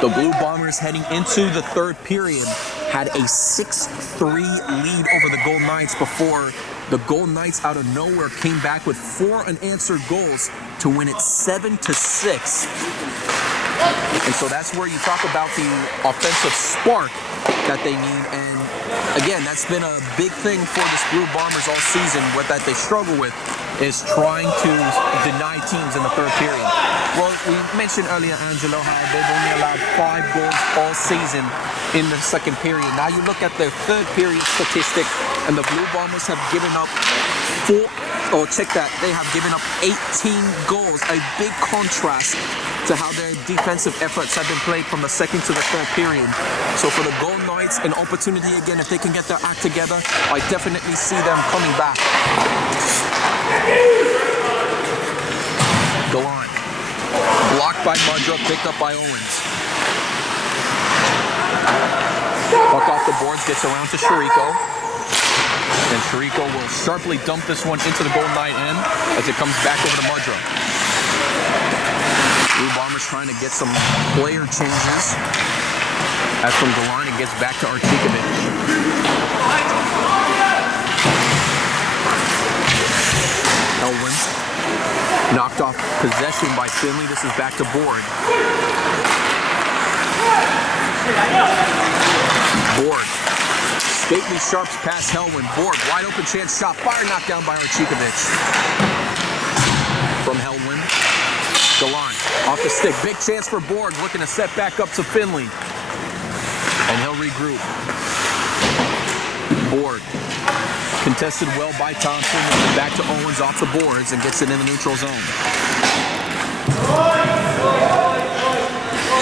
the Blue Bombers heading into the third period had a 6-3 lead over the Golden Knights before the Golden Knights out of nowhere came back with 4 unanswered goals to win it 7-6. And so that's where you talk about the offensive spark that they need. And again, that's been a big thing for this Blue Bombers all season. What that they struggle with is trying to deny teams in the third period. Well, we mentioned earlier, Angelo, how they've only allowed 5 goals all season in the second period. Now you look at their third period statistic, and the Blue Bombers have given up they have given up 18 goals, a big contrast to how their defensive efforts have been played from the second to the third period. So for the Golden Knights, an opportunity again, if they can get their act together, I definitely see them coming back. Gallant. Blocked by Mudra, picked up by Owens. Puck off the boards, gets around to Chirico. And Chirico will sharply dump this one into the Golden Knight end as it comes back over to Mudra. Blue Bombers trying to get some player changes. As from Gallant, it gets back to Archikovic. Elwin knocked off possession by Finley. This is back to Borg. Borg. Stately sharps past Hellwin. Borg, wide open chance shot. Fire knocked down by Archikovic. From Hellwin. Gallant off the stick. Big chance for Borg. Looking to set back up to Finley. And he'll regroup. Borg. Contested well by Thompson. Back to Owens off the boards and gets it in the neutral zone.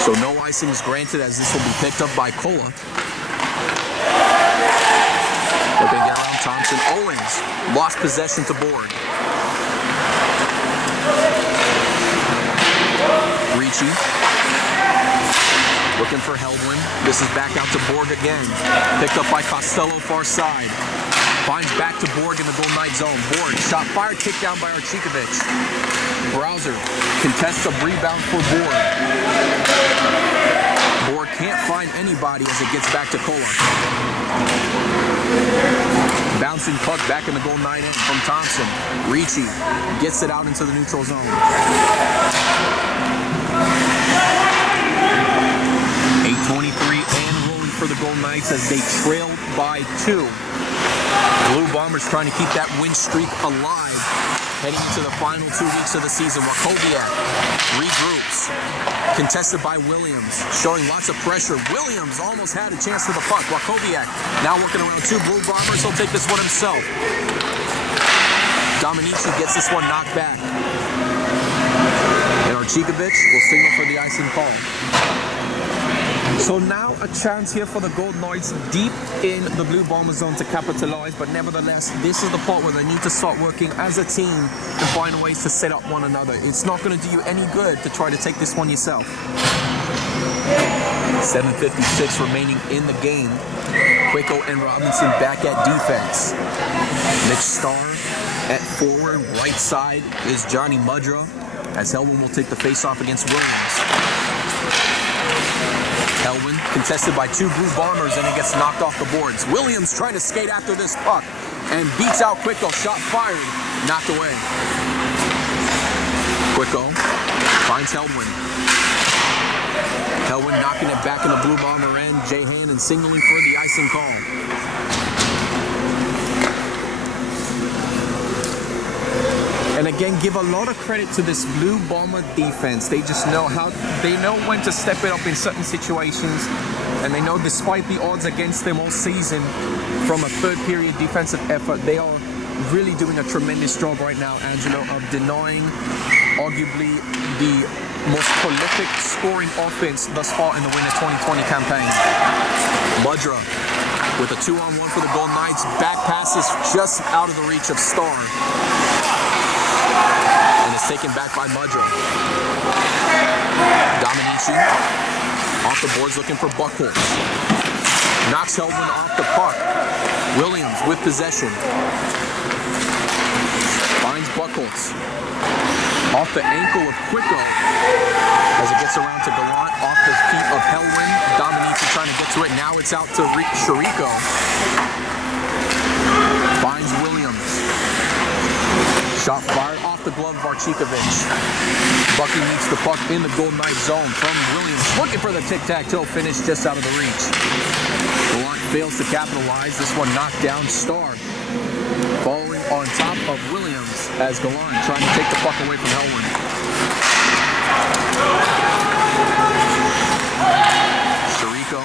So no icings granted as this will be picked up by Kola. Looking to get around Thompson. Owens lost possession to Borg. Ricci. Looking for Hellwin. This is back out to Borg again. Picked up by Costello far side. Finds back to Borg in the Golden Knight zone. Borg, shot fired, kicked down by Archikovic. Browser contests a rebound for Borg. Borg can't find anybody as it gets back to Kola. Bouncing puck back in the Golden Knight end from Thompson. Ricci gets it out into the neutral zone. 8:23 and rolling for the Golden Knights as they trailed by 2. Blue Bombers trying to keep that win streak alive heading into the final 2 weeks of the season. Wachowiak regroups. Contested by Williams, showing lots of pressure. Williams almost had a chance for the puck. Wachowiak now working around 2 Blue Bombers. He'll take this one himself. Dominici gets this one knocked back. And Archikovic will signal for the icing call. So now a chance here for the Golden Knights deep in the Blue Bomber zone to capitalize, but nevertheless, this is the part where they need to start working as a team and find ways to set up one another. It's not going to do you any good to try to take this one yourself. 7:56 remaining in the game. Quicko and Robinson back at defense. Mitch Starr at forward. Right side is Johnny Mudra, as Hellwin will take the face-off against Williams. Hellwin contested by 2 Blue Bombers, and it gets knocked off the boards. Williams trying to skate after this puck. and beats out Quicko. Shot fired, knocked away. Quicko finds Heldwin. Heldwin knocking it back in the Blue Bomber end. Jay Hannon signaling for the icing call. And again, give a lot of credit to this Blue Bomber defense. They just know when to step it up in certain situations. And they know despite the odds against them all season from a third period defensive effort, they are really doing a tremendous job right now, Angelo, of denying arguably the most prolific scoring offense thus far in the winter 2020 campaign. Mudra with a 2-on-1 for the Golden Knights. Back passes just out of the reach of Starr. And it's taken back by Mudra. Dominici off the boards looking for Buckholz. Knocks Heldwin off the puck. Williams with possession. Finds Buckholz. Off the ankle of Quicko as it gets around to Gallant. Off the feet of Heldwin. Dominici trying to get to it. Now it's out to Chirico. Finds Williams. Shot fired off the glove of Archikovic. Bucky meets the puck in the Golden Knight zone from Williams. Looking for the tic-tac-toe finish just out of the reach. Gallant fails to capitalize. This one knocked down. Starr following on top of Williams as Gallant trying to take the puck away from Heldwin. Chirico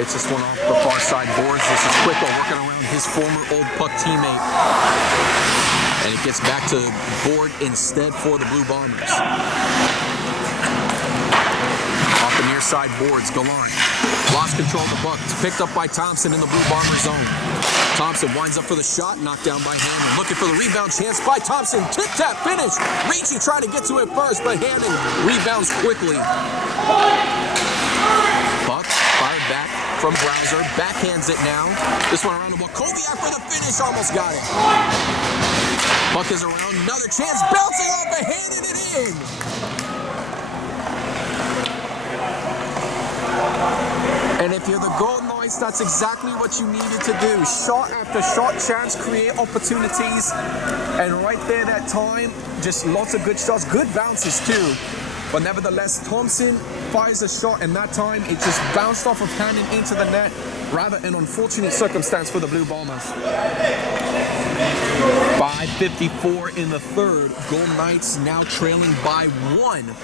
hits this one off the far side boards. This is Quicko working around his former old puck teammate. And it gets back to board instead for the Blue Bombers. Off the near side boards, Gallant lost control of the puck. It's picked up by Thompson in the Blue Bomber zone. Thompson winds up for the shot, knocked down by Hannon. Looking for the rebound chance by Thompson. Tic-tac finish. Ricci trying to get to it first, but Hannon rebounds quickly. Puck fired back from Browser. Backhands it now. This one around the ball. Kobiak for the finish. Almost got it. Puck is around. Another chance. Bouncing off the hand and it in. And if you're the Golden Knights, that's exactly what you needed to do. Shot after shot, chance, create opportunities. And right there that time, just lots of good shots. Good bounces too. But nevertheless, Thompson fires a shot, and that time it just bounced off of Hannon into the net. Rather an unfortunate circumstance for the Blue Bombers. 5:54 in the third. Golden Knights now trailing by 1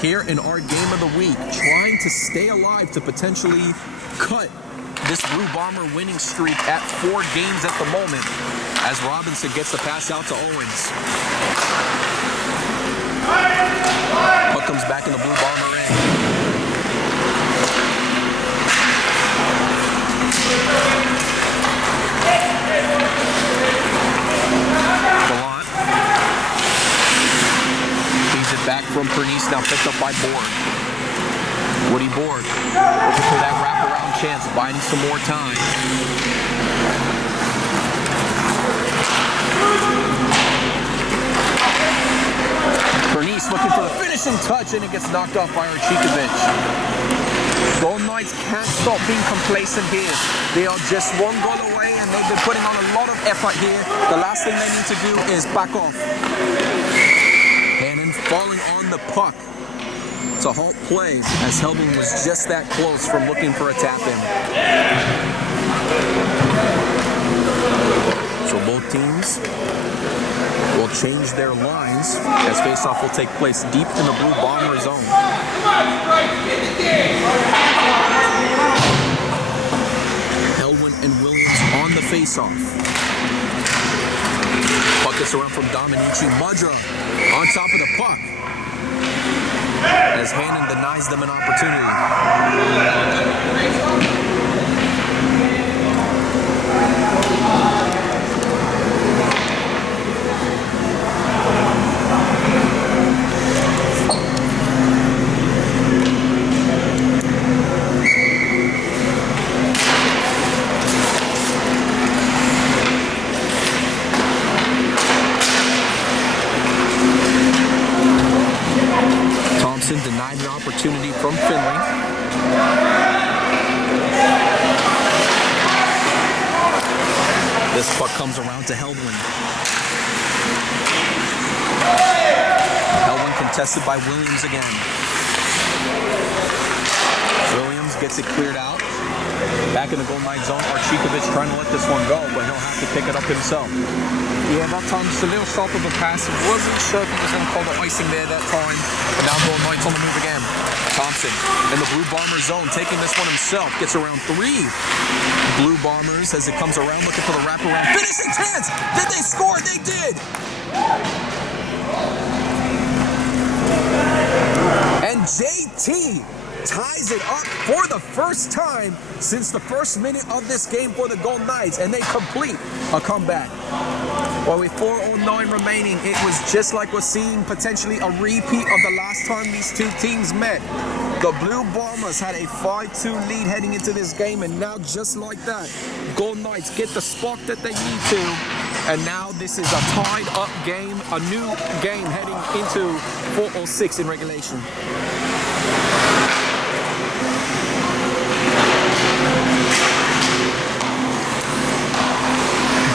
here in our game of the week. Trying to stay alive to potentially cut this Blue Bomber winning streak at 4 games at the moment as Robinson gets the pass out to Owens. Puck comes back in the Blue Bomber end. Gallant feeds it back from Pernice, now picked up by Board. Woody Board looking for that wraparound chance, biding some more time. Pernice looking for the finishing touch, and it gets knocked off by Archikovic. Golden Knights can't stop being complacent here. They are just 1 goal away, and they've been putting on a lot of effort here. The last thing they need to do is back off. Hannon falling on the puck to halt play as Heldwin was just that close from looking for a tap-in. So both teams will change their lines as faceoff will take place deep in the Blue Bomber zone. Heldwin and Williams on the faceoff. Puck gets around from Dominici. Mudra on top of the puck as Hannon denies them an opportunity. Denied an opportunity from Finley. This puck comes around to Heldwin. Heldwin contested by Williams again. Williams gets it cleared out. Back in the goal line zone, Archikovic trying to let this one go, but he'll have to pick it up himself. Yeah, that time just a little sharp of a pass. Wasn't sure if he was going to call the icing there that time. And now Golden Knights on the move again. Thompson in the Blue Bomber zone, taking this one himself. Gets around 3 Blue Bombers as it comes around, looking for the wraparound. Finishing chance! Did they score? They did! And JT ties it up for the first time since the first minute of this game for the Golden Knights, and they complete a comeback. Well, with 4:09 remaining, it was just like we're seeing potentially a repeat of the last time these two teams met. The Blue Bombers had a 5-2 lead heading into this game, and now just like that, Golden Knights get the spark that they need to, and now this is a tied up game, a new game heading into 4:06 in regulation.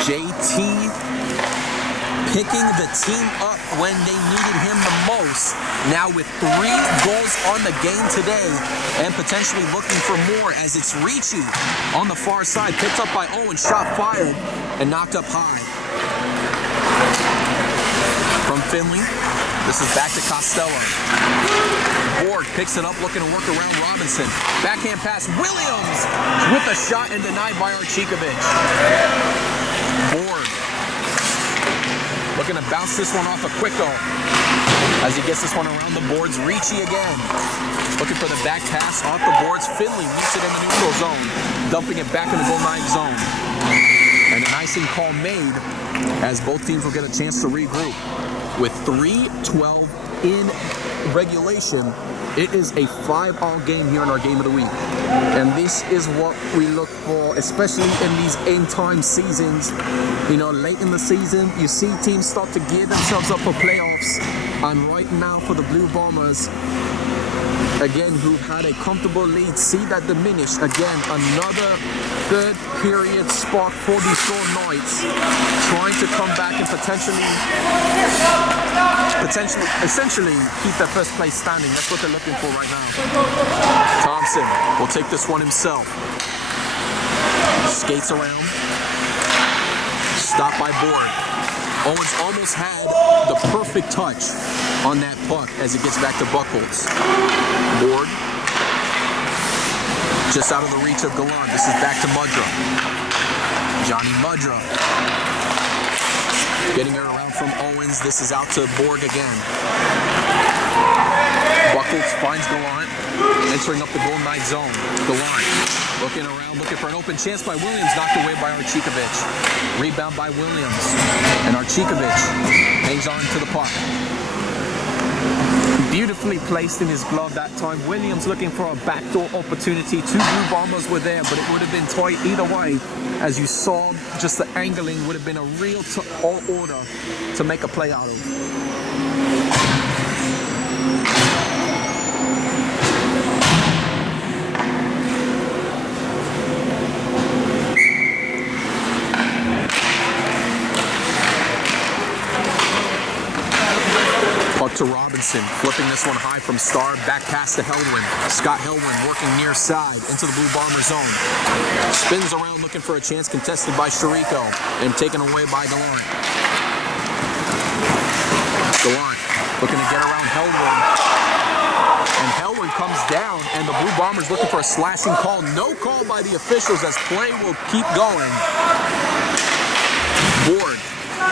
JT picking the team up when they needed him the most. Now with 3 goals on the game today and potentially looking for more as it's Ricci on the far side. Picked up by Owen, shot fired and knocked up high. From Finley, this is back to Costello. Borg picks it up, looking to work around Robinson. Backhand pass, Williams with a shot and denied by Archikovic. Borg looking to bounce this one off of Quicko as he gets this one around the boards. Ricci again looking for the back pass off the boards. Finley meets it in the neutral zone, dumping it back in the goal line zone. And an icing call made as both teams will get a chance to regroup. With 3:12 in regulation, it is a 5-all game here in our game of the week. And this is what we look for, especially in these end-time seasons. You know, late in the season, you see teams start to gear themselves up for playoffs. And right now for the Blue Bombers, again, who've had a comfortable lead, see that diminish. Again, another third period spark for these Golden Knights, trying to come back and essentially keep their first place standing. That's what they're looking for right now. Thompson will take this one himself. Skates around. Stopped by Borg. Owens almost had the perfect touch on that puck as it gets back to Buchholz. Borg, just out of the reach of Gallant. This is back to Mudra. Johnny Mudra. Getting her around from Owens. This is out to Borg again. Buchholz finds Gallant, entering up the Golden Knight zone. Gallant looking around, looking for an open chance by Williams, knocked away by Archikovic. Rebound by Williams, and Archikovic hangs on to the puck. Beautifully placed in his glove that time. Williams looking for a backdoor opportunity. 2 Blue Bombers were there, but it would have been tight either way. As you saw, just the angling would have been a real tall order to make a play out of. Puck to Robinson, flipping this one high from Starr, back pass to Heldwin. Scott Heldwin working near side into the Blue Bomber zone. Spins around looking for a chance, contested by Chirico and taken away by Gallant. Gallant looking to get around Heldwin. And Heldwin comes down, and the Blue Bombers looking for a slashing call. No call by the officials as play will keep going. Borg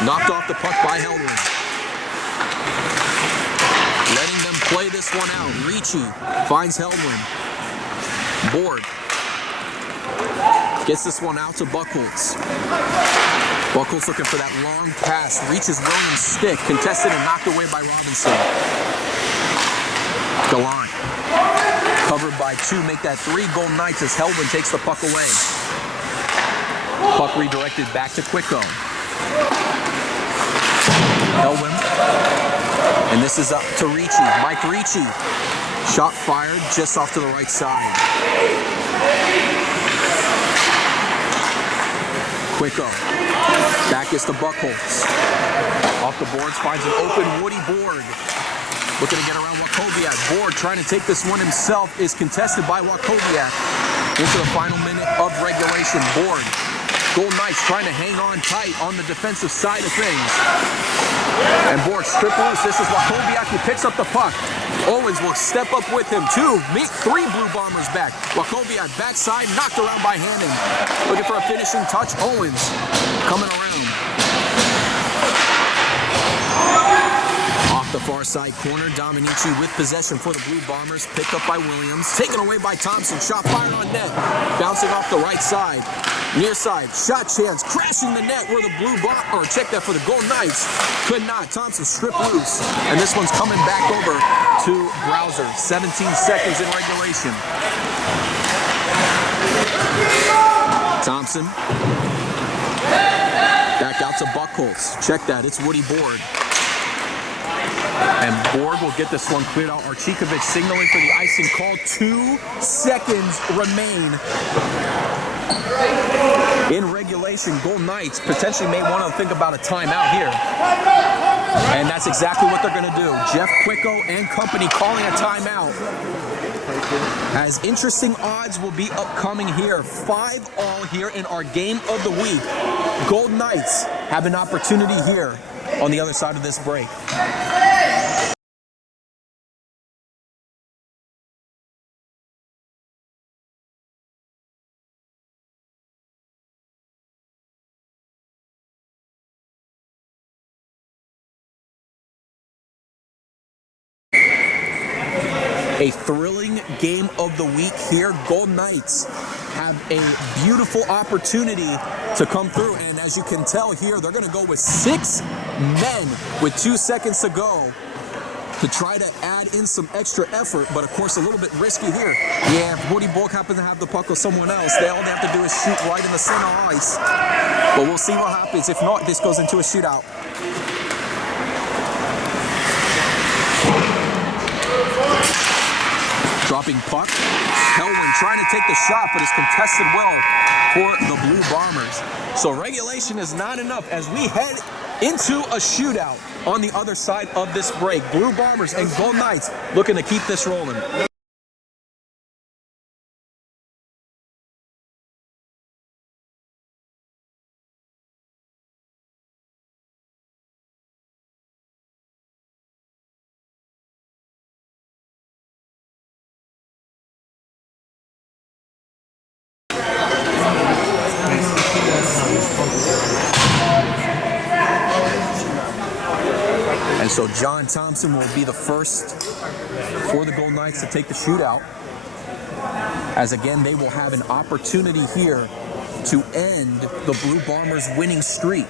knocked off the puck by Heldwin. Letting them play this one out. Ricci finds Heldwin. Borg gets this one out to Buchholz. Buchholz looking for that long pass. Reaches Williams' stick. Contested and knocked away by Robinson. Gallant. Covered by 2. Make that 3 Golden Knights as Heldwin takes the puck away. Puck redirected back to Quicko. Heldwin. And this is up to Ricci. Mike Ricci. Shot fired just off to the right side. Quicko Back is to Buckholz. Off the boards, finds an open Woody Borg. Looking to get around Wachowiak. Borg trying to take this one himself, is contested by Wachowiak. Into the final minute of regulation. Borg, Golden Knights trying to hang on tight on the defensive side of things. And Borg stripped loose. This is Wachowiak who picks up the puck. Owens will step up with him. 3 Blue Bombers back. Wachowiak backside, knocked around by Hanning. Looking for a finishing touch. Owens coming around. Off the far side corner, Dominici with possession for the Blue Bombers. Picked up by Williams. Taken away by Thompson. Shot fired on net. Bouncing off the right side. Near side. Shot chance. Crashing the net where the check that for the Golden Knights. Could not. Thompson stripped loose. And this one's coming back over to Browser. 17 seconds in regulation. Thompson. Back out to Buckholz. Check that. It's Woody Borg. And Borg will get this one cleared out. Archikovic signaling for the icing call. 2 seconds remain in regulation. Golden Knights potentially may want to think about a timeout here. And that's exactly what they're going to do. Jeff Quicko and company calling a timeout. As interesting odds will be upcoming here. 5-all here in our game of the week. Golden Knights have an opportunity here on the other side of this break. A thrilling game of the week here. Golden Knights have a beautiful opportunity to come through. And as you can tell here, they're going to go with 6 men with 2 seconds to go to try to add in some extra effort. But, of course, a little bit risky here. Yeah, if Woody Borg happens to have the puck with someone else, all they have to do is shoot right in the center ice. But we'll see what happens. If not, this goes into a shootout. Dropping puck. Helwin trying to take the shot, but is contested well for the Blue Bombers. So regulation is not enough as we head into a shootout on the other side of this break. Blue Bombers and Golden Knights looking to keep this rolling. And so John Thompson will be the first for the Golden Knights to take the shootout. As again, they will have an opportunity here to end the Blue Bombers' winning streak.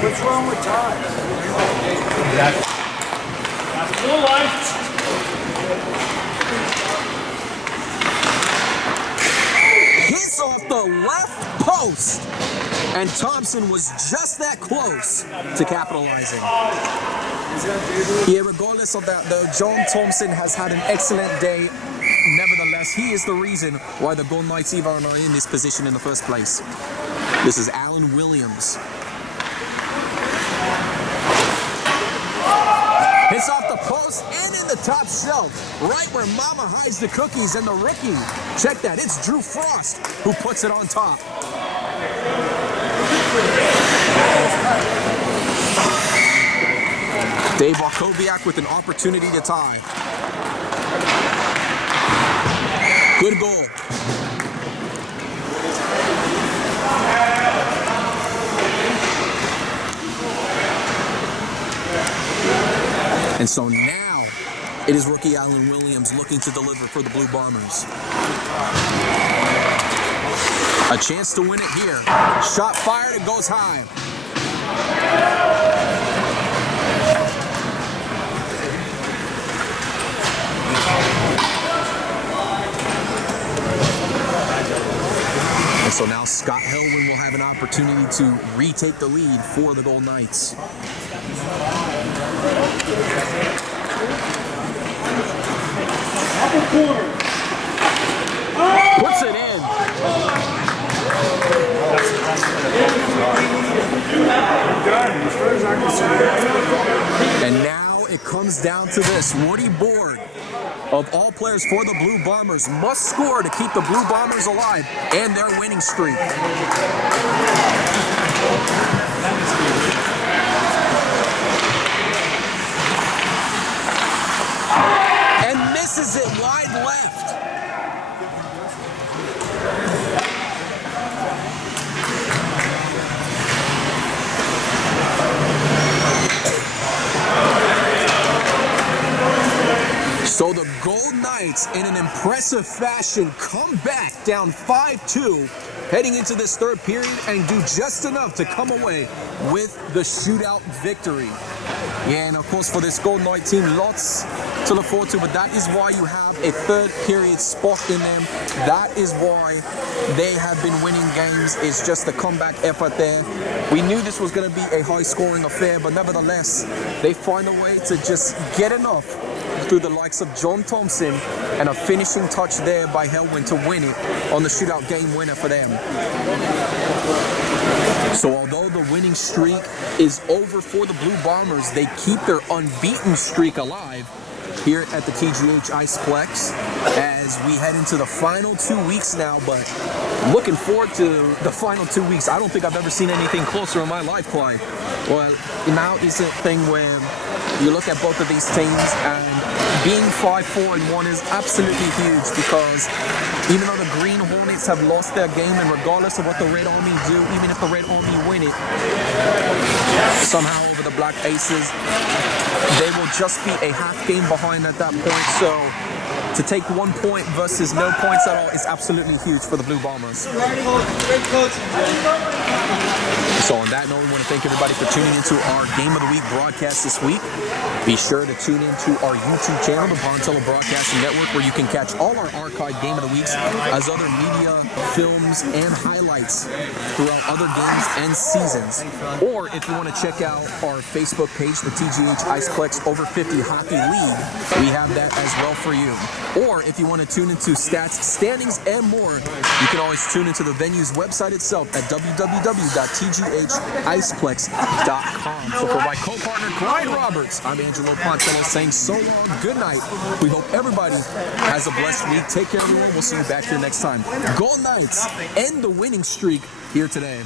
What's wrong with time? That's full life. Hits off the left post, and Thompson was just that close to capitalizing. Yeah, regardless of that, though, John Thompson has had an excellent day. Nevertheless, he is the reason why the Golden Knights even are in this position in the first place. This is Alan Williams. Hits off the post and in the top shelf, right where Mama hides the cookies, and the rookie. Check that, it's Drew Frost who puts it on top. Dave Wachowiak with an opportunity to tie. Good goal. And so now it is rookie Alan Williams looking to deliver for the Blue Bombers. A chance to win it here. Shot fired, it goes high. And so now Scott Helwin will have an opportunity to retake the lead for the Golden Knights. Upper corner. Puts it in. And now it comes down to this. Woody Board, of all players for the Blue Bombers, must score to keep the Blue Bombers alive and their winning streak. And misses it wide left. So the Gold Knights, in an impressive fashion, come back down 5-2, heading into this third period, and do just enough to come away with the shootout victory. Yeah, and of course for this Gold Knight team, lots to look forward to, but that is why you have a third period spot in them. That is why they have been winning games. It's just a comeback effort there. We knew this was going to be a high-scoring affair, but nevertheless, they find a way to just get enough through the likes of John Thompson and a finishing touch there by Helwin to win it on the shootout game winner for them. So although the winning streak is over for the Blue Bombers, they keep their unbeaten streak alive here at the TGH Iceplex as we head into the final 2 weeks now, but looking forward to the final 2 weeks. I don't think I've ever seen anything closer in my life, Clyde. Well, now is a thing where you look at both of these teams, and being 5-4-1 is absolutely huge, because even though the Green Hornets have lost their game, and regardless of what the Red Army do, even if the Red Army win it somehow over the Black Aces, they will just be a half game behind at that point. So to take 1 point versus no points at all is absolutely huge for the Blue Bombers. So on that note, we want to thank everybody for tuning into our Game of the Week broadcast this week. Be sure to tune into our YouTube channel, the Bontello Broadcasting Network, where you can catch all our archived Game of the Weeks, as other media, films, and highlights throughout other games and seasons. Or if you want to check out our Facebook page, the TGH Iceplex Over 50 Hockey League, we have that as well for you. Or if you want to tune into stats, standings, and more, you can always tune into the venue's website itself at www.tghiceplex.com. So for my co-partner, Clyde Roberts, I'm Angelo Pontello saying so long, good night. We hope everybody has a blessed week. Take care, everyone. We'll see you back here next time. Gold Knights end the winning streak here today.